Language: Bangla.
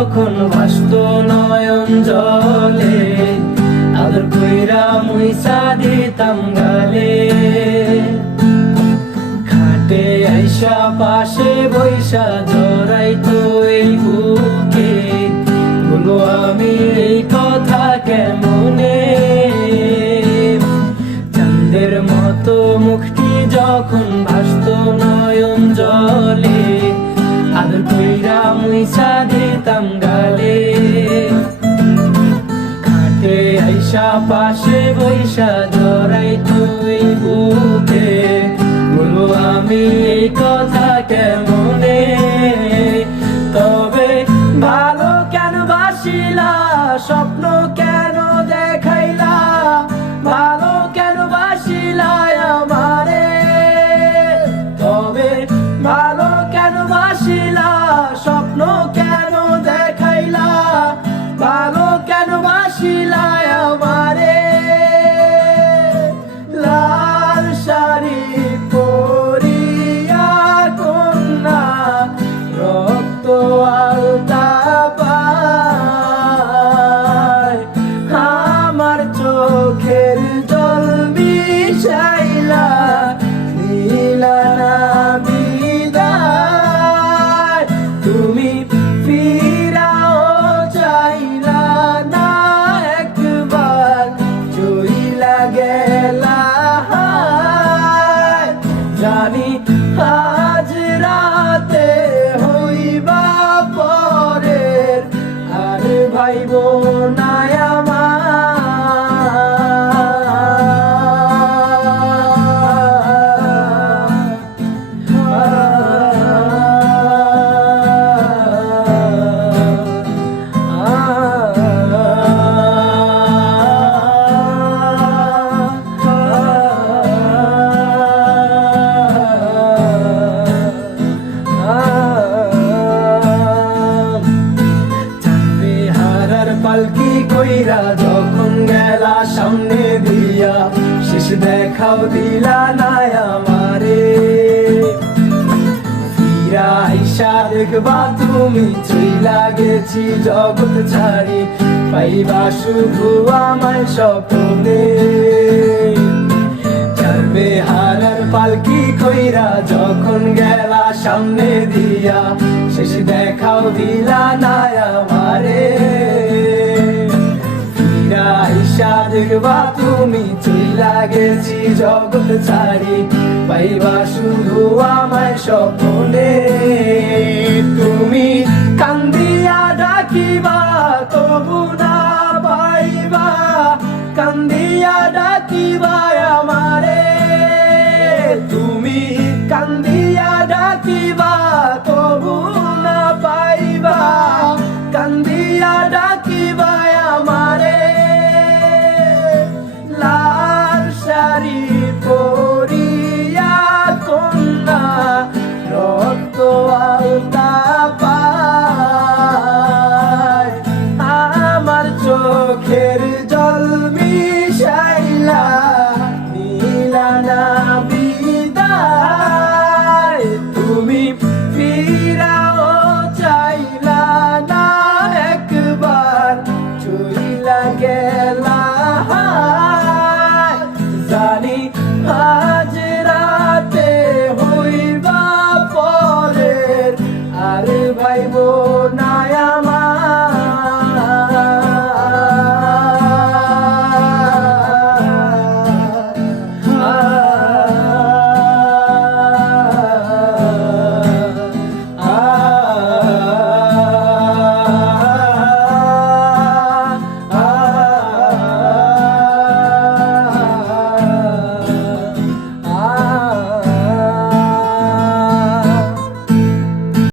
যখন ভাসত নয়ন জলে, আদর কইরা মুইসা দিতাম গালে। খাটে আইসা পাশে বৈশা জড়াইতো এই বুকে, বলো আমি এই কথা কেমনে। চাঁদের মতো মুখটি যখন ভাসত নয়ন জলে, আদর কইরা মুইসা দিতাম গালে। খাটে আইসা পাশে বৈশা জড়াইতো এই বুকে, বলো আমি এই কথা কেমনে। তবে ভালো কেন বাসিলা, স্বপ্ন কেন দেখাইলা, ভালো কেন বাসিলা আমারে। তবে ভালো কেন বাসিলা, স্বপ্ন কেন দেখাইলা, ভালো কেন বাসিলা আমারে। লাল শাড়ি পরিয়া কন্যা, রক্ত আলতা পায়, আমার চোখের জল মিশাইলা দিলা না বিদায়। তুমি ফিরাও চাইলা না একবার, চইলা গেলা। জানি আজ রাতে হইবা পরের, আর ভাইব না পালকি কইরা যখন গেলা সামনে দিয়া, শেষ দেখাও দিলা না আমারে। ফিরা আইসা দেখবা তুমি চইলা গেছি জগৎ ছাড়ি, পাইবা শুধু আমার স্বপ্নে। চারবে হারার পালকি কইরা যখন গেলা সামনে দিয়া, শেষ দেখাও দিলা না আমারে। আইসা দেখবা তুমি চইলা গেছি জগৎ ছাড়ি, পাইবা শুধু আমার স্বপ্নে। তুমি কান্দিয়া ডাকিবা তবু না পাইবা, কান্দিয়া ডাকিবা আমারে। তুমি কান্দিয়া ডাকিবা তবু না পাইবা, কান্দিয়া ডাকিবা আমারে। লাল শাড়ি পরিয়া কন্যা, রক্ত আলতা পায়, আমার চোখের জল মিশাইলা দিলা না বিদায়। তুমি ফিরা